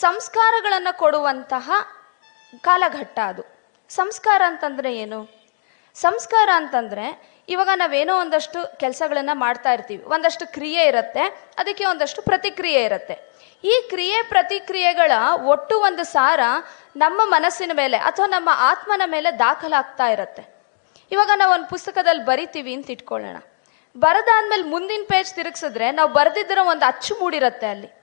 ಸಂಸ್ಕಾರಗಳನ್ನು ಕೊಡುವಂತಹ ಕಾಲಘಟ್ಟ ಅದು. ಸಂಸ್ಕಾರ ಅಂತಂದರೆ ಏನು? ಸಂಸ್ಕಾರ ಅಂತಂದರೆ ಇವಾಗ ನಾವೇನೋ ಒಂದಷ್ಟು ಕೆಲಸಗಳನ್ನು ಮಾಡ್ತಾ ಇರ್ತೀವಿ. ಒಂದಷ್ಟು ಕ್ರಿಯೆ ಇರುತ್ತೆ, ಅದಕ್ಕೆ ಒಂದಷ್ಟು ಪ್ರತಿಕ್ರಿಯೆ ಇರುತ್ತೆ. ಈ ಕ್ರಿಯೆ ಪ್ರತಿಕ್ರಿಯೆಗಳ ಒಟ್ಟು ಒಂದು ಸಾರ ನಮ್ಮ ಮನಸ್ಸಿನ ಮೇಲೆ ಅಥವಾ ನಮ್ಮ ಆತ್ಮನ ಮೇಲೆ ದಾಖಲಾಗ್ತಾ ಇರುತ್ತೆ. ಇವಾಗ ನಾವು ಒಂದು ಪುಸ್ತಕದಲ್ಲಿ ಬರಿತೀವಿ ಅಂತ ಇಟ್ಕೊಳ್ಳೋಣ. ಬರದಾದ್ಮೇಲೆ ಮುಂದಿನ ಪೇಜ್ ತಿರುಗಿಸಿದ್ರೆ ನಾವು ಬರೆದಿದ್ದರೆ ಒಂದು ಅಚ್ಚು ಮೂಡಿರುತ್ತೆ ಅಲ್ಲಿ.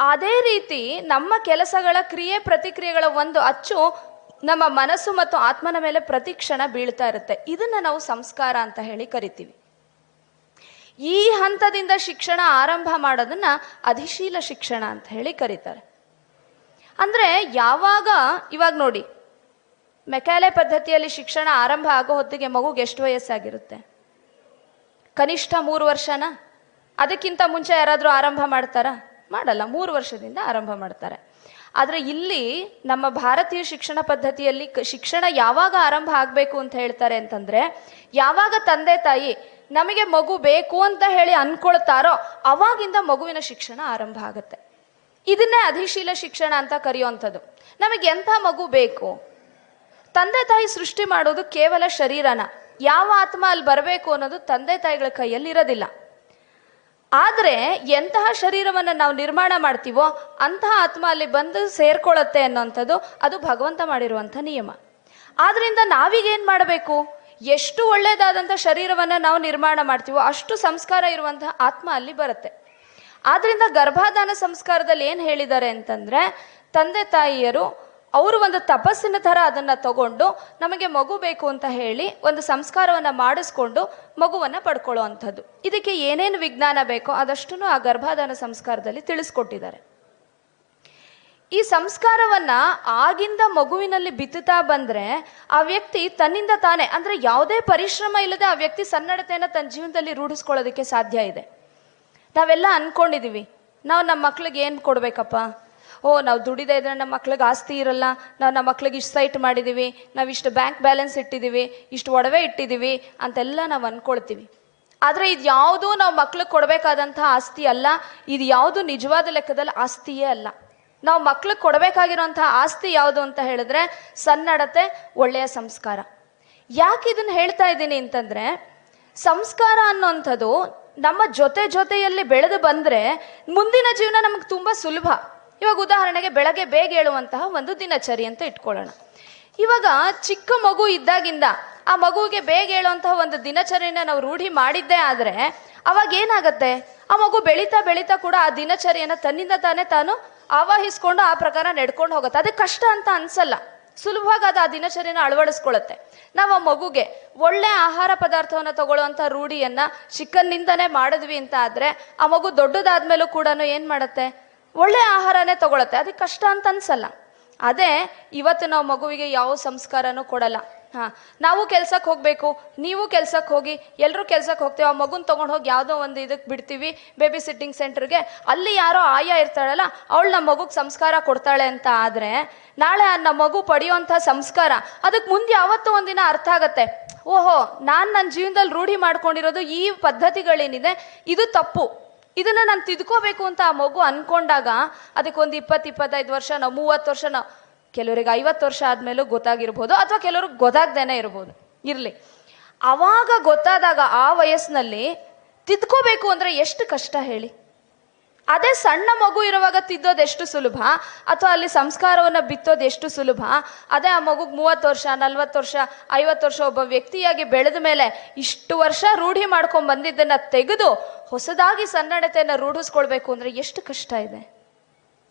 ಅದೇ ರೀತಿ ನಮ್ಮ ಕೆಲಸಗಳ ಕ್ರಿಯೆ ಪ್ರತಿಕ್ರಿಯೆಗಳ ಒಂದು ಅಚ್ಚು ನಮ್ಮ ಮನಸ್ಸು ಮತ್ತು ಆತ್ಮನ ಮೇಲೆ ಪ್ರತಿ ಕ್ಷಣ ಬೀಳ್ತಾ ಇರುತ್ತೆ. ಇದನ್ನ ನಾವು ಸಂಸ್ಕಾರ ಅಂತ ಹೇಳಿ ಕರಿತೀವಿ. ಈ ಹಂತದಿಂದ ಶಿಕ್ಷಣ ಆರಂಭ ಮಾಡೋದನ್ನ ಅಧಿಶೀಲ ಶಿಕ್ಷಣ ಅಂತ ಹೇಳಿ ಕರೀತಾರೆ. ಅಂದ್ರೆ ಯಾವಾಗ, ಇವಾಗ ನೋಡಿ, ಮೆಕ್ಯಾಲೆ ಪದ್ಧತಿಯಲ್ಲಿ ಶಿಕ್ಷಣ ಆರಂಭ ಆಗೋ ಹೊತ್ತಿಗೆ ಮಗುಗೆ ಎಷ್ಟು ವಯಸ್ಸಾಗಿರುತ್ತೆ? ಕನಿಷ್ಠ ಮೂರು ವರ್ಷನ? ಅದಕ್ಕಿಂತ ಮುಂಚೆ ಯಾರಾದರೂ ಆರಂಭ ಮಾಡ್ತಾರಾ? ಮಾಡಲ್ಲ, ಮೂರು ವರ್ಷದಿಂದ ಆರಂಭ ಮಾಡ್ತಾರೆ. ಆದರೆ ಇಲ್ಲಿ ನಮ್ಮ ಭಾರತೀಯ ಶಿಕ್ಷಣ ಪದ್ಧತಿಯಲ್ಲಿ ಶಿಕ್ಷಣ ಯಾವಾಗ ಆರಂಭ ಆಗಬೇಕು ಅಂತ ಹೇಳ್ತಾರೆ ಅಂತಂದ್ರೆ, ಯಾವಾಗ ತಂದೆ ತಾಯಿ ನಮಗೆ ಮಗು ಬೇಕು ಅಂತ ಹೇಳಿ ಅನ್ಕೊಳ್ತಾರೋ ಅವಾಗಿಂದ ಮಗುವಿನ ಶಿಕ್ಷಣ ಆರಂಭ ಆಗುತ್ತೆ. ಇದನ್ನೇ ಅಧಿಶೀಲ ಶಿಕ್ಷಣ ಅಂತ ಕರೆಯುವಂಥದ್ದು. ನಮಗೆ ಎಂಥ ಮಗು ಬೇಕು? ತಂದೆ ತಾಯಿ ಸೃಷ್ಟಿ ಮಾಡೋದು ಕೇವಲ ಶರೀರನ. ಯಾವ ಆತ್ಮ ಅಲ್ಲಿ ಬರಬೇಕು ಅನ್ನೋದು ತಂದೆ ತಾಯಿಗಳ ಕೈಯಲ್ಲಿ ಇರೋದಿಲ್ಲ. ಆದರೆ ಎಂತಹ ಶರೀರವನ್ನು ನಾವು ನಿರ್ಮಾಣ ಮಾಡ್ತೀವೋ ಅಂತಹ ಆತ್ಮ ಅಲ್ಲಿ ಬಂದು ಸೇರ್ಕೊಳ್ಳುತ್ತೆ ಅನ್ನೋಂಥದ್ದು ಅದು ಭಗವಂತ ಮಾಡಿರುವಂಥ ನಿಯಮ. ಆದ್ರಿಂದ ನಾವೀಗೇನು ಮಾಡಬೇಕು? ಎಷ್ಟು ಒಳ್ಳೆಯದಾದಂಥ ಶರೀರವನ್ನು ನಾವು ನಿರ್ಮಾಣ ಮಾಡ್ತೀವೋ ಅಷ್ಟು ಸಂಸ್ಕಾರ ಇರುವಂತಹ ಆತ್ಮ ಅಲ್ಲಿ ಬರುತ್ತೆ. ಆದ್ರಿಂದ ಗರ್ಭಾಧಾನ ಸಂಸ್ಕಾರದಲ್ಲಿ ಏನು ಹೇಳಿದ್ದಾರೆ ಅಂತಂದರೆ, ತಂದೆ ತಾಯಿಯರು ಅವರು ಒಂದು ತಪಸ್ಸಿನ ಥರ ಅದನ್ನ ತಗೊಂಡು ನಮಗೆ ಮಗು ಬೇಕು ಅಂತ ಹೇಳಿ ಒಂದು ಸಂಸ್ಕಾರವನ್ನ ಮಾಡಿಸ್ಕೊಂಡು ಮಗುವನ್ನ ಪಡ್ಕೊಳ್ಳೋ ಅಂಥದ್ದು ಇದಕ್ಕೆ ಏನೇನು ವಿಜ್ಞಾನ ಬೇಕೋ ಅದಷ್ಟನ್ನು ಆ ಗರ್ಭಾಧಾನ ಸಂಸ್ಕಾರದಲ್ಲಿ ತಿಳಿಸ್ಕೊಟ್ಟಿದ್ದಾರೆ. ಈ ಸಂಸ್ಕಾರವನ್ನ ಆಗಿಂದ ಮಗುವಿನಲ್ಲಿ ಬಿತ್ತುತ್ತಾ ಬಂದ್ರೆ ಆ ವ್ಯಕ್ತಿ ತನ್ನಿಂದ ತಾನೇ, ಅಂದ್ರೆ ಯಾವುದೇ ಪರಿಶ್ರಮ ಇಲ್ಲದೆ ಆ ವ್ಯಕ್ತಿ ಸನ್ನಡತೆಯನ್ನ ತನ್ನ ಜೀವನದಲ್ಲಿ ರೂಢಿಸ್ಕೊಳ್ಳೋದಕ್ಕೆ ಸಾಧ್ಯ ಇದೆ. ನಾವೆಲ್ಲ ಅನ್ಕೊಂಡಿದೀವಿ, ನಾವು ನಮ್ಮ ಮಕ್ಳಿಗೆ ಏನು ಕೊಡ್ಬೇಕಪ್ಪ? ಓ, ನಾವು ದುಡಿದೇ ಇದ್ರೆ ನಮ್ಮ ಮಕ್ಳಿಗೆ ಆಸ್ತಿ ಇರಲ್ಲ, ನಾವು ನಮ್ಮ ಮಕ್ಳಿಗೆ ಇಷ್ಟು ಸೈಟ್ ಮಾಡಿದ್ದೀವಿ ನಾವು ಇಷ್ಟು ಬ್ಯಾಂಕ್ ಬ್ಯಾಲೆನ್ಸ್ ಇಟ್ಟಿದ್ದೀವಿ ಇಷ್ಟು ಒಡವೆ ಇಟ್ಟಿದ್ದೀವಿ ಅಂತೆಲ್ಲ ನಾವು ಅಂದ್ಕೊಳ್ತೀವಿ ಆದರೆ ಇದು ಯಾವುದೂ ನಾವು ಮಕ್ಳಿಗೆ ಕೊಡಬೇಕಾದಂಥ ಆಸ್ತಿ ಅಲ್ಲ, ಇದು ಯಾವುದು ನಿಜವಾದ ಲೆಕ್ಕದಲ್ಲಿ ಆಸ್ತಿಯೇ ಅಲ್ಲ. ನಾವು ಮಕ್ಳಿಗೆ ಕೊಡಬೇಕಾಗಿರೋಂತಹ ಆಸ್ತಿ ಯಾವುದು ಅಂತ ಹೇಳಿದ್ರೆ ಸನ್ನಡತೆ, ಒಳ್ಳೆಯ ಸಂಸ್ಕಾರ. ಯಾಕೆ ಇದನ್ನ ಹೇಳ್ತಾ ಇದ್ದೀನಿ ಅಂತಂದ್ರೆ, ಸಂಸ್ಕಾರ ಅನ್ನೋಂಥದ್ದು ನಮ್ಮ ಜೊತೆ ಜೊತೆಯಲ್ಲಿ ಬೆಳೆದು ಬಂದ್ರೆ ಮುಂದಿನ ಜೀವನ ನಮಗೆ ತುಂಬಾ ಸುಲಭ. ಇವಾಗ ಉದಾಹರಣೆಗೆ ಬೆಳಗ್ಗೆ ಬೇಗ ಹೇಳುವಂತಹ ಒಂದು ದಿನಚರಿ ಅಂತ ಇಟ್ಕೊಳ್ಳೋಣ. ಇವಾಗ ಚಿಕ್ಕ ಮಗು ಇದ್ದಾಗಿಂದ ಆ ಮಗುವಿಗೆ ಬೇಗ ಹೇಳುವಂತಹ ಒಂದು ದಿನಚರಿನ ನಾವು ರೂಢಿ ಮಾಡಿದ್ದೇ ಆದರೆ ಅವಾಗ ಏನಾಗತ್ತೆ? ಆ ಮಗು ಬೆಳೀತಾ ಬೆಳೀತಾ ಕೂಡ ಆ ದಿನಚರಿಯನ್ನ ತನ್ನಿಂದ ತಾನೇ ತಾನು ಆವಾಹಿಸ್ಕೊಂಡು ಆ ಪ್ರಕಾರ ನಡ್ಕೊಂಡು ಹೋಗುತ್ತೆ. ಅದು ಕಷ್ಟ ಅಂತ ಅನ್ಸಲ್ಲ. ಸುಲಭವಾಗಿ ಅದು ಆ ದಿನಚರಿನ ಅಳವಡಿಸ್ಕೊಳ್ಳುತ್ತೆ. ನಾವು ಆ ಮಗುಗೆ ಒಳ್ಳೆ ಆಹಾರ ಪದಾರ್ಥವನ್ನು ತಗೊಳ್ಳುವಂತ ರೂಢಿಯನ್ನ ಚಿಕ್ಕನ್ನಿಂದನೇ ಮಾಡಿದ್ವಿ ಅಂತ ಆದರೆ ಆ ಮಗು ದೊಡ್ಡದಾದ್ಮೇಲೂ ಕೂಡ ಏನು ಮಾಡತ್ತೆ? ಒಳ್ಳೆ ಆಹಾರನೇ ತಗೊಳತ್ತೆ. ಅದಕ್ಕೆ ಕಷ್ಟ ಅಂತ ಅನ್ಸಲ್ಲ. ಅದೇ ಇವತ್ತು ನಾವು ಮಗುವಿಗೆ ಯಾವ ಸಂಸ್ಕಾರನೂ ಕೊಡಲ್ಲ. ಹಾ, ನಾವು ಕೆಲ್ಸಕ್ಕೆ ಹೋಗ್ಬೇಕು. ನೀವು ಕೆಲ್ಸಕ್ಕೆ ಹೋಗಿ ಎಲ್ಲರೂ ಕೆಲ್ಸಕ್ಕೆ ಹೋಗ್ತೀವಿ. ಆ ಮಗುನ ತಗೊಂಡು ಹೋಗಿ ಯಾವುದೋ ಒಂದು ಇದಕ್ಕೆ ಬಿಡ್ತೀವಿ. ಬೇಬಿ ಸಿಟ್ಟಿಂಗ್ ಸೆಂಟರ್ಗೆ ಅಲ್ಲಿ ಯಾರೋ ಆಯಾ ಇರ್ತಾಳಲ್ಲ, ಅವಳು ನಮ್ಮ ಮಗುಗೆ ಸಂಸ್ಕಾರ ಕೊಡ್ತಾಳೆ ಅಂತ ಆದರೆ, ನಾಳೆ ನಮ್ಮ ಮಗು ಪಡೆಯುವಂಥ ಸಂಸ್ಕಾರ ಅದಕ್ಕೆ ಮುಂದೆ ಯಾವತ್ತೋ ಒಂದಿನ ಅರ್ಥ ಆಗತ್ತೆ. ಓಹೋ, ನಾನು ನನ್ನ ಜೀವನದಲ್ಲಿ ರೂಢಿ ಮಾಡ್ಕೊಂಡಿರೋದು ಈ ಪದ್ಧತಿಗಳೇನಿದೆ. ಇದು ತಪ್ಪು. ಇದನ್ನ ನಾನು ತಿದ್ಕೋಬೇಕು ಅಂತ ಆ ಮಗು ಅನ್ಕೊಂಡಾಗ ಅದಕ್ಕೊಂದು ಇಪ್ಪತ್ತು ಇಪ್ಪತ್ತೈದು ವರ್ಷ ನಾವು ಮೂವತ್ತು ವರ್ಷ ಕೆಲವರಿಗೆ ಐವತ್ತು ವರ್ಷ ಆದ್ಮೇಲೂ ಗೊತ್ತಾಗಿರ್ಬೋದು ಅಥವಾ ಕೆಲವ್ರಿಗೆ ಗೊತ್ತಾಗ್ದೇನೆ ಇರ್ಬೋದು. ಇರ್ಲಿ. ಅವಾಗ ಗೊತ್ತಾದಾಗ ಆ ವಯಸ್ಸಿನಲ್ಲಿ ತಿದ್ಕೋಬೇಕು ಅಂದ್ರೆ ಎಷ್ಟು ಕಷ್ಟ ಹೇಳಿ? ಅದೇ ಸಣ್ಣ ಮಗು ಇರುವಾಗ ತಿದ್ದೋದು ಎಷ್ಟು ಸುಲಭ? ಅಥವಾ ಅಲ್ಲಿ ಸಂಸ್ಕಾರವನ್ನ ಬಿತ್ತೋದು ಎಷ್ಟು ಸುಲಭ? ಅದೇ ಆ ಮಗುಗೆ ಮೂವತ್ತು ವರ್ಷ, ನಲ್ವತ್ತು ವರ್ಷ, ಐವತ್ತು ವರ್ಷ ಒಬ್ಬ ವ್ಯಕ್ತಿಯಾಗಿ ಬೆಳೆದ ಮೇಲೆ ಇಷ್ಟು ವರ್ಷ ರೂಢಿ ಮಾಡ್ಕೊಂಡ್ ಬಂದಿದ್ದನ್ನ ತೆಗೆದು ಹೊಸದಾಗಿ ಸನ್ನಡತೆಯನ್ನು ರೂಢಿಸ್ಕೊಳ್ಬೇಕು ಅಂದ್ರೆ ಎಷ್ಟು ಕಷ್ಟ ಇದೆ.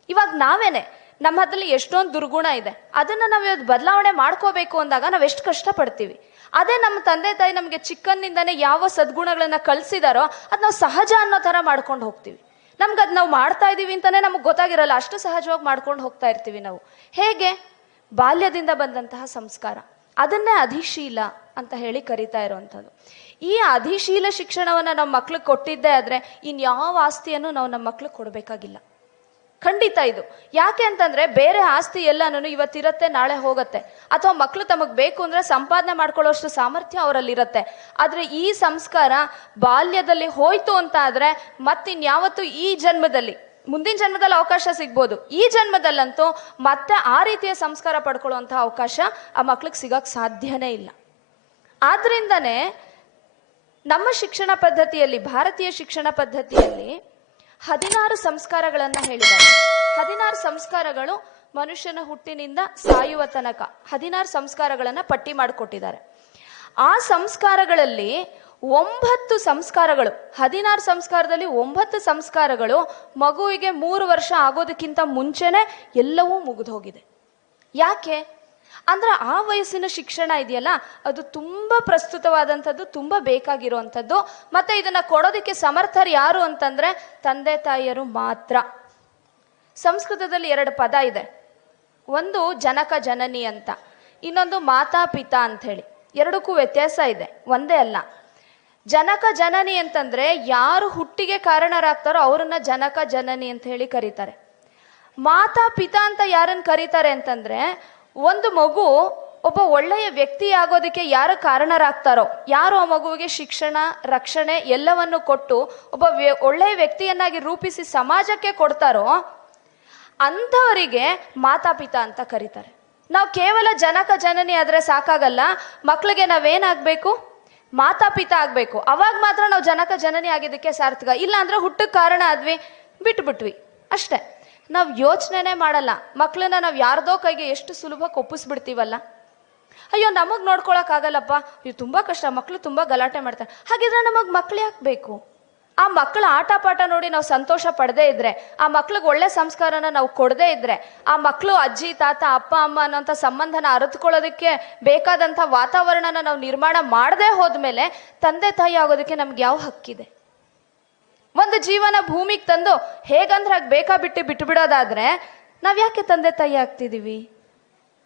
ಇವಾಗ ನಾವೇನೆ ನಮ್ಮ ಹತ್ತಲ್ಲಿ ಎಷ್ಟೊಂದು ದುರ್ಗುಣ ಇದೆ. ಅದನ್ನ ನಾವು ಇವತ್ತು ಬದಲಾವಣೆ ಮಾಡ್ಕೋಬೇಕು ಅಂದಾಗ ನಾವು ಎಷ್ಟು ಕಷ್ಟಪಡ್ತೀವಿ. ಅದೇ ನಮ್ಮ ತಂದೆ ತಾಯಿ ನಮಗೆ ಚಿಕ್ಕಂದಿಂದನೇ ಯಾವ ಸದ್ಗುಣಗಳನ್ನ ಕಲಿಸಿದಾರೋ ಅದು ನಾವು ಸಹಜ ಅನ್ನೋ ತರ ಮಾಡ್ಕೊಂಡು ಹೋಗ್ತೀವಿ. ನಮ್ಗೆ ಅದು ನಾವು ಮಾಡ್ತಾ ಇದ್ದೀವಿ ಅಂತಲೇ ನಮಗೆ ಗೊತ್ತಾಗಿರಲ್ಲ. ಅಷ್ಟು ಸಹಜವಾಗಿ ಮಾಡ್ಕೊಂಡು ಹೋಗ್ತಾ ಇರ್ತೀವಿ ನಾವು. ಹೇಗೆ? ಬಾಲ್ಯದಿಂದ ಬಂದಂತಹ ಸಂಸ್ಕಾರ. ಅದನ್ನೇ ಅಧಿಶೀಲ ಅಂತ ಹೇಳಿ ಕರಿತಾ ಇರುವಂಥದ್ದು. ಈ ಅಧಿಶೀಲ ಶಿಕ್ಷಣವನ್ನು ನಮ್ಮ ಮಕ್ಳಿಗೆ ಕೊಟ್ಟಿದ್ದೇ ಆದರೆ ಇನ್ಯಾವ ಆಸ್ತಿಯನ್ನು ನಾವು ನಮ್ಮ ಮಕ್ಳಿಗೆ ಕೊಡಬೇಕಾಗಿಲ್ಲ. ಖಂಡಿತ ಇದು. ಯಾಕೆ ಅಂತಂದ್ರೆ ಬೇರೆ ಆಸ್ತಿ ಎಲ್ಲಾನು ಇವತ್ತಿರತ್ತೆ, ನಾಳೆ ಹೋಗುತ್ತೆ. ಅಥವಾ ಮಕ್ಕಳು ತಮಗೆ ಬೇಕು ಅಂದ್ರೆ ಸಂಪಾದನೆ ಮಾಡ್ಕೊಳ್ಳೋಷ್ಟು ಸಾಮರ್ಥ್ಯ ಅವರಲ್ಲಿ ಇರತ್ತೆ ಆದ್ರೆ ಈ ಸಂಸ್ಕಾರ ಬಾಲ್ಯದಲ್ಲಿ ಹೋಯ್ತು ಅಂತ ಆದ್ರೆ ಮತ್ತಿನ್ಯಾವತ್ತು ಈ ಜನ್ಮದಲ್ಲಿ, ಮುಂದಿನ ಜನ್ಮದಲ್ಲಿ ಅವಕಾಶ ಸಿಗ್ಬೋದು. ಈ ಜನ್ಮದಲ್ಲಂತೂ ಮತ್ತೆ ಆ ರೀತಿಯ ಸಂಸ್ಕಾರ ಪಡ್ಕೊಳ್ಳುವಂತಹ ಅವಕಾಶ ಆ ಮಕ್ಳಿಗೆ ಸಿಗಕ್ಕೆ ಸಾಧ್ಯನೇ ಇಲ್ಲ. ಆದ್ರಿಂದನೇ ನಮ್ಮ ಶಿಕ್ಷಣ ಪದ್ಧತಿಯಲ್ಲಿ, ಭಾರತೀಯ ಶಿಕ್ಷಣ ಪದ್ಧತಿಯಲ್ಲಿ ಹದಿನಾರು ಸಂಸ್ಕಾರಗಳನ್ನ ಹೇಳಿದ್ದಾರೆ. ಹದಿನಾರು ಸಂಸ್ಕಾರಗಳು ಮನುಷ್ಯನ ಹುಟ್ಟಿನಿಂದ ಸಾಯುವ ತನಕ ಹದಿನಾರು ಸಂಸ್ಕಾರಗಳನ್ನ ಪಟ್ಟಿ ಮಾಡಿಕೊಟ್ಟಿದ್ದಾರೆ. ಆ ಸಂಸ್ಕಾರಗಳಲ್ಲಿ ಒಂಬತ್ತು ಸಂಸ್ಕಾರಗಳು, ಹದಿನಾರು ಸಂಸ್ಕಾರದಲ್ಲಿ ಒಂಬತ್ತು ಸಂಸ್ಕಾರಗಳು ಮಗುವಿಗೆ ಮೂರು ವರ್ಷ ಆಗೋದಕ್ಕಿಂತ ಮುಂಚೆನೆ ಎಲ್ಲವೂ ಮುಗಿದೋಗಿದೆ ಯಾಕೆ? ಅಂದ್ರೆ ಆ ವಯಸ್ಸಿನ ಶಿಕ್ಷಣ ಇದೆಯಲ್ಲ, ಅದು ತುಂಬಾ ಪ್ರಸ್ತುತವಾದಂಥದ್ದು, ತುಂಬಾ ಬೇಕಾಗಿರುವಂಥದ್ದು. ಮತ್ತೆ ಇದನ್ನ ಕೊಡೋದಕ್ಕೆ ಸಮರ್ಥರು ಯಾರು ಅಂತಂದ್ರೆ, ತಂದೆ ತಾಯಿಯರು ಮಾತ್ರ. ಸಂಸ್ಕೃತದಲ್ಲಿ ಎರಡು ಪದ ಇದೆ. ಒಂದು ಜನಕ ಜನನಿ ಅಂತ, ಇನ್ನೊಂದು ಮಾತಾ ಪಿತಾ ಅಂತ ಹೇಳಿ ಎರಡಕ್ಕೂ ವ್ಯತ್ಯಾಸ ಇದೆ, ಒಂದೇ ಅಲ್ಲ. ಜನಕ ಜನನಿ ಅಂತಂದ್ರೆ ಯಾರು ಹುಟ್ಟಿಗೆ ಕಾರಣರಾಗ್ತಾರೋ ಅವರನ್ನ ಜನಕ ಜನನಿ ಅಂತ ಹೇಳಿ ಕರೀತಾರೆ. ಮಾತಾ ಪಿತಾ ಅಂತ ಯಾರನ್ನ ಕರೀತಾರೆ ಅಂತಂದ್ರೆ ಒಂದು ಮಗು ಒಬ್ಬ ಒಳ್ಳೆಯ ವ್ಯಕ್ತಿ ಆಗೋದಕ್ಕೆ ಯಾರು ಕಾರಣರಾಗ್ತಾರೋ, ಯಾರು ಆ ಮಗುವಿಗೆ ಶಿಕ್ಷಣ, ರಕ್ಷಣೆ ಎಲ್ಲವನ್ನು ಕೊಟ್ಟು ಒಬ್ಬ ಒಳ್ಳೆಯ ವ್ಯಕ್ತಿಯನ್ನಾಗಿ ರೂಪಿಸಿ ಸಮಾಜಕ್ಕೆ ಕೊಡ್ತಾರೋ, ಅಂಥವರಿಗೆ ಮಾತಾಪಿತಾ ಅಂತ ಕರೀತಾರೆ. ನಾವು ಕೇವಲ ಜನಕ ಜನನಿ ಆದರೆ ಸಾಕಾಗಲ್ಲ ಮಕ್ಕಳಿಗೆ ನಾವೇನಾಗಬೇಕು? ಮಾತಾಪಿತ ಆಗಬೇಕು. ಅವಾಗ ಮಾತ್ರ ನಾವು ಜನಕ ಜನನಿ ಆಗಿದ್ದಕ್ಕೆ ಸಾರ್ಥಕ. ಇಲ್ಲ ಹುಟ್ಟಕ್ಕೆ ಕಾರಣ ಆದ್ವಿ, ಬಿಟ್ಬಿಟ್ವಿ. ಅಷ್ಟೇ. ನಾವು ಯೋಚನೆನೇ ಮಾಡಲ್ಲ. ಮಕ್ಕಳನ್ನ ನಾವು ಯಾರ್ದೋ ಕೈಗೆ ಎಷ್ಟು ಸುಲಭಕ್ಕೆ ಒಪ್ಪಿಸ್ಬಿಡ್ತೀವಲ್ಲ? ಅಯ್ಯೋ, ನಮಗೆ ನೋಡ್ಕೊಳಕ್ ಆಗಲ್ಲಪ್ಪ. ತುಂಬ ತುಂಬಾ ಕಷ್ಟ. ಮಕ್ಕಳು ತುಂಬಾ ಗಲಾಟೆ ಮಾಡ್ತಾರೆ. ಹಾಗಿದ್ರೆ ನಮಗೆ ಮಕ್ಳು ಯಾಕೆ ಬೇಕು? ಆ ಮಕ್ಕಳ ಆಟ ಪಾಠ ನೋಡಿ ನಾವು ಸಂತೋಷ ಪಡದೇ ಇದ್ರೆ, ಆ ಮಕ್ಳಿಗೆ ಒಳ್ಳೆ ಸಂಸ್ಕಾರನ ನಾವು ಕೊಡದೇ ಇದ್ರೆ, ಆ ಮಕ್ಕಳು ಅಜ್ಜಿ, ತಾತ, ಅಪ್ಪ, ಅಮ್ಮ ಅನ್ನೋಂಥ ಸಂಬಂಧನ ಅರಿತುಕೊಳ್ಳೋದಕ್ಕೆ ಬೇಕಾದಂಥ ವಾತಾವರಣನ ನಾವು ನಿರ್ಮಾಣ ಮಾಡದೇ ಹೋದ್ಮೇಲೆ ತಂದೆ ತಾಯಿ ಆಗೋದಕ್ಕೆ ನಮ್ಗೆ ಯಾವ ಹಕ್ಕಿದೆ? ಒಂದು ಜೀವನ ಭೂಮಿಗೆ ತಂದು ಹೇಗಂದ್ರೆ ಹಾಗೆ ಬೇಕಾ ಬಿಟ್ಟು ಬಿಟ್ಟು ಬಿಡೋದಾದ್ರೆ ನಾವ್ ಯಾಕೆ ತಂದೆ ತಾಯಿ ಆಗ್ತಿದ್ದೀವಿ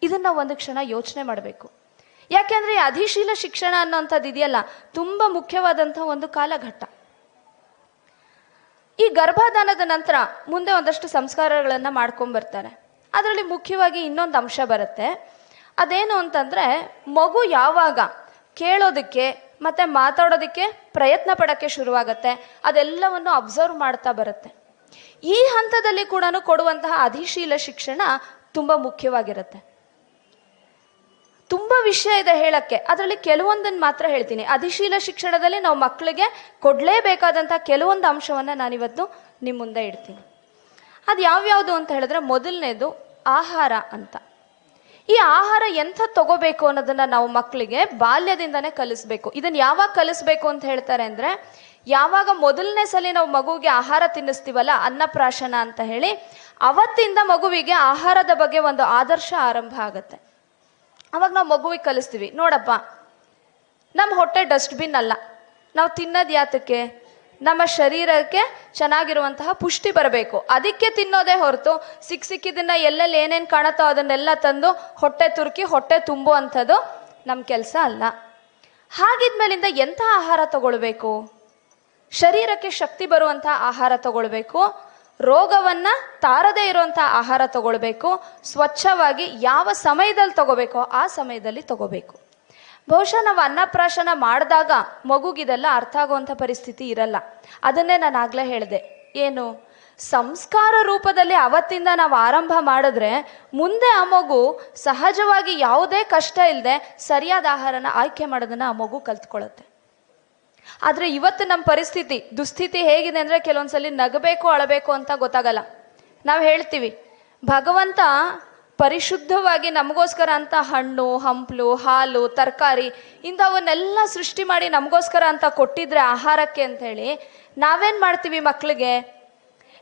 ಇದನ್ನ ಒಂದು ಕ್ಷಣ ಯೋಚನೆ ಮಾಡಬೇಕು. ಯಾಕೆಂದ್ರೆ ಅಧಿಶೀಲ ಶಿಕ್ಷಣ ಅನ್ನೋಂಥದ್ದು ಇದೆಯಲ್ಲ, ತುಂಬಾ ಮುಖ್ಯವಾದಂಥ ಒಂದು ಕಾಲಘಟ್ಟ. ಈ ಗರ್ಭಧಾನದ ನಂತರ ಮುಂದೆ ಒಂದಷ್ಟು ಸಂಸ್ಕಾರಗಳನ್ನ ಮಾಡ್ಕೊಂಡ್ ಬರ್ತಾರೆ ಅದರಲ್ಲಿ ಮುಖ್ಯವಾಗಿ ಇನ್ನೊಂದು ಅಂಶ ಬರುತ್ತೆ. ಅದೇನು ಅಂತಂದ್ರೆ ಮಗು ಯಾವಾಗ ಕೇಳೋದಕ್ಕೆ ಮತ್ತೆ ಮಾತಾಡೋದಕ್ಕೆ ಪ್ರಯತ್ನ ಪಡೋಕ್ಕೆ ಶುರುವಾಗುತ್ತೆ. ಅದೆಲ್ಲವನ್ನು ಅಬ್ಸರ್ವ್ ಮಾಡ್ತಾ ಬರುತ್ತೆ. ಈ ಹಂತದಲ್ಲಿ ಕೂಡ ಕೊಡುವಂತಹ ಅಧಿಶೀಲ ಶಿಕ್ಷಣ ತುಂಬ ಮುಖ್ಯವಾಗಿರುತ್ತೆ. ತುಂಬ ವಿಷಯ ಇದೆ ಹೇಳಕ್ಕೆ. ಅದರಲ್ಲಿ ಕೆಲವೊಂದನ್ನು ಮಾತ್ರ ಹೇಳ್ತೀನಿ. ಅಧಿಶೀಲ ಶಿಕ್ಷಣದಲ್ಲಿ ನಾವು ಮಕ್ಕಳಿಗೆ ಕೊಡಲೇಬೇಕಾದಂಥ ಕೆಲವೊಂದು ಅಂಶವನ್ನ ನಾನಿವತ್ತು ನಿಮ್ಮ ಮುಂದೆ ಇಡ್ತೀನಿ. ಅದು ಯಾವ್ಯಾವುದು ಅಂತ ಹೇಳಿದ್ರೆ ಮೊದಲನೇದು ಆಹಾರ ಅಂತ. ಈ ಆಹಾರ ಎಂಥ ತಗೋಬೇಕು ಅನ್ನೋದನ್ನ ನಾವು ಮಕ್ಕಳಿಗೆ ಬಾಲ್ಯದಿಂದನೇ ಕಲಿಸ್ಬೇಕು. ಇದನ್ನ ಯಾವಾಗ ಕಲಿಸ್ಬೇಕು ಅಂತ ಹೇಳ್ತಾರೆ ಅಂದ್ರೆ, ಯಾವಾಗ ಮೊದಲನೇ ಸಲ ನಾವು ಮಗುವಿಗೆ ಆಹಾರ ತಿನ್ನಿಸ್ತೀವಲ್ಲ, ಅನ್ನಪ್ರಾಶನ ಅಂತ ಹೇಳಿ, ಅವತ್ತಿಂದ ಮಗುವಿಗೆ ಆಹಾರದ ಬಗ್ಗೆ ಒಂದು ಆದರ್ಶ ಆರಂಭ ಆಗುತ್ತೆ. ಅವಾಗ ನಾವು ಮಗುವಿಗೆ ಕಲಿಸ್ತೀವಿ, ನೋಡಪ್ಪ ನಮ್ಮ ಹೊಟ್ಟೆ ಡಸ್ಟ್ಬಿನ್ ಅಲ್ಲ, ನಾವು ತಿನ್ನೋದು ಯಾತಕ್ಕೆ? ನಮ್ಮ ಶರೀರಕ್ಕೆ ಚೆನ್ನಾಗಿರುವಂತಹ ಪುಷ್ಟಿ ಬರಬೇಕು. ಅದಕ್ಕೆ ತಿನ್ನೋದೇ ಹೊರತು ಸಿಕ್ಕ ಸಿಕ್ಕಿದ್ದನ್ನ ಎಲ್ಲೆಲ್ಲಿ ಏನೇನು ಕಾಣುತ್ತೋ ಅದನ್ನೆಲ್ಲ ತಂದು ಹೊಟ್ಟೆ ತುರುಕಿ, ಹೊಟ್ಟೆ ತುಂಬುವಂಥದ್ದು ನಮ್ಮ ಕೆಲಸ ಅಲ್ಲ. ಹಾಗಿದ್ಮೇಲಿಂದ ಎಂಥ ಆಹಾರ ತಗೊಳ್ಬೇಕು? ಶರೀರಕ್ಕೆ ಶಕ್ತಿ ಬರುವಂಥ ಆಹಾರ ತಗೊಳ್ಬೇಕು. ರೋಗವನ್ನ ತಾರದೇ ಇರುವಂಥ ಆಹಾರ ತಗೊಳ್ಬೇಕು. ಸ್ವಚ್ಛವಾಗಿ ಯಾವ ಸಮಯದಲ್ಲಿ ತಗೋಬೇಕೋ ಆ ಸಮಯದಲ್ಲಿ ತಗೋಬೇಕು. ಬಹುಶಃ ನಾವು ಅನ್ನಪ್ರಾಶನ ಮಾಡಿದಾಗ ಮಗುಗಿದೆಲ್ಲ ಅರ್ಥ ಆಗುವಂಥ ಪರಿಸ್ಥಿತಿ ಇರಲ್ಲ. ಅದನ್ನೇ ನಾನು ಆಗ್ಲೇ ಹೇಳಿದೆ. ಏನು? ಸಂಸ್ಕಾರ ರೂಪದಲ್ಲಿ ಅವತ್ತಿಂದ ನಾವು ಆರಂಭ ಮಾಡಿದ್ರೆ ಮುಂದೆ ಆ ಮಗು ಸಹಜವಾಗಿ ಯಾವುದೇ ಕಷ್ಟ ಇಲ್ಲದೆ ಸರಿಯಾದ ಆಹಾರನ ಆಯ್ಕೆ ಮಾಡೋದನ್ನ ಆ ಮಗು ಕಲ್ತ್ಕೊಳ್ಳುತ್ತೆ ಆದರೆ ಇವತ್ತು ನಮ್ಮ ಪರಿಸ್ಥಿತಿ, ದುಸ್ಥಿತಿ ಹೇಗಿದೆ ಅಂದ್ರೆ ಕೆಲವೊಂದ್ಸಲಿ ನಗಬೇಕು, ಅಳಬೇಕು ಅಂತ ಗೊತ್ತಾಗಲ್ಲ. ನಾವು ಹೇಳ್ತೀವಿ, ಭಗವಂತ ಪರಿಶುದ್ಧವಾಗಿ ನಮಗೋಸ್ಕರ ಅಂತ ಹಣ್ಣು, ಹಂಪ್ಲು, ಹಾಲು, ತರಕಾರಿ ಇಂಥವನ್ನೆಲ್ಲ ಸೃಷ್ಟಿ ಮಾಡಿ ನಮಗೋಸ್ಕರ ಅಂತ ಕೊಟ್ಟಿದ್ರೆ ಆಹಾರಕ್ಕೆ ಅಂತ ಹೇಳಿ ನಾವೇನ್ ಮಾಡ್ತೀವಿ ಮಕ್ಳಿಗೆ?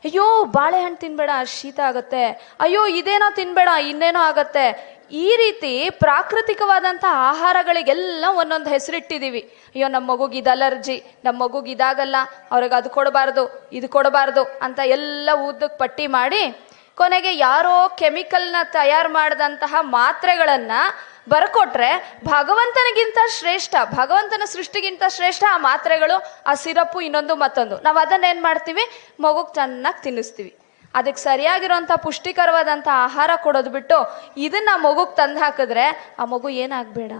ಅಯ್ಯೋ, ಬಾಳೆಹಣ್ಣು ತಿನ್ಬೇಡ, ಶೀತ ಆಗತ್ತೆ. ಅಯ್ಯೋ, ಇದೇನೋ ತಿನ್ಬೇಡ, ಇನ್ನೇನೋ ಆಗತ್ತೆ. ಈ ರೀತಿ ಪ್ರಾಕೃತಿಕವಾದಂಥ ಆಹಾರಗಳಿಗೆಲ್ಲ ಒಂದೊಂದು ಹೆಸರಿಟ್ಟಿದ್ದೀವಿ. ಅಯ್ಯೋ, ನಮ್ಮ ಮಗುಗೆ ಇದು ಅಲರ್ಜಿ. ನಮ್ಮ ಮಗುಗೆ ಇದಾಗಲ್ಲ. ಅವ್ರಿಗೆ ಅದು ಕೊಡಬಾರ್ದು, ಇದು ಕೊಡಬಾರ್ದು ಅಂತ ಎಲ್ಲ ಉದ್ದಕ್ಕೆ ಪಟ್ಟಿ ಮಾಡಿ ಕೊನೆಗೆ ಯಾರೋ ಕೆಮಿಕಲ್ನ ತಯಾರು ಮಾಡಿದಂತಹ ಮಾತ್ರೆಗಳನ್ನ ಬರ್ಕೊಟ್ರೆ ಭಗವಂತನಿಗಿಂತ ಶ್ರೇಷ್ಠ, ಭಗವಂತನ ಸೃಷ್ಟಿಗಿಂತ ಶ್ರೇಷ್ಠ ಆ ಮಾತ್ರೆಗಳು, ಆ ಸಿರಪ್ಪು ಇನ್ನೊಂದು ಮತ್ತೊಂದು. ನಾವು ಅದನ್ನ ಏನ್ ಮಾಡ್ತೀವಿ? ಮಗುಗೆ ಚೆನ್ನಾಗಿ ತಿನ್ನಿಸ್ತೀವಿ. ಅದಕ್ಕೆ ಸರಿಯಾಗಿರುವಂಥ ಪುಷ್ಟಿಕರವಾದಂಥ ಆಹಾರ ಕೊಡೋದು ಬಿಟ್ಟು ಇದನ್ನ ಆ ಮಗುಗೆ ತಂದು ಹಾಕಿದ್ರೆ ಆ ಮಗು ಏನಾಗ್ಬೇಡ?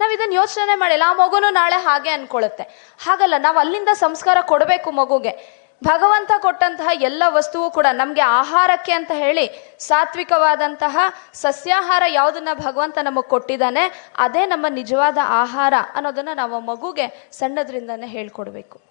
ನಾವು ಇದನ್ನ ಯೋಚನೆ ಮಾಡಿಲ್ಲ. ಆ ಮಗುನು ನಾಳೆ ಹಾಗೆ ಅನ್ಕೊಳ್ಳುತ್ತೆ ಹಾಗಲ್ಲ, ನಾವು ಅಲ್ಲಿಂದ ಸಂಸ್ಕಾರ ಕೊಡಬೇಕು ಮಗುಗೆ. ಭಗವಂತ ಕೊಟ್ಟಂತಹ ಎಲ್ಲ ವಸ್ತುವು ಕೂಡ ನಮಗೆ ಆಹಾರಕ್ಕೆ ಅಂತ ಹೇಳಿ ಸಾತ್ವಿಕವಾದಂತಹ ಸಸ್ಯಾಹಾರ ಯಾವುದನ್ನ ಭಗವಂತ ನಮಗೆ ಕೊಟ್ಟಿದ್ದಾನೆ, ಅದೇ ನಮ್ಮ ನಿಜವಾದ ಆಹಾರ ಅನ್ನೋದನ್ನ ನಾವು ಮಗುಗೆ ಸಣ್ಣದ್ರಿಂದನೇ ಹೇಳ್ಕೊಡ್ಬೇಕು.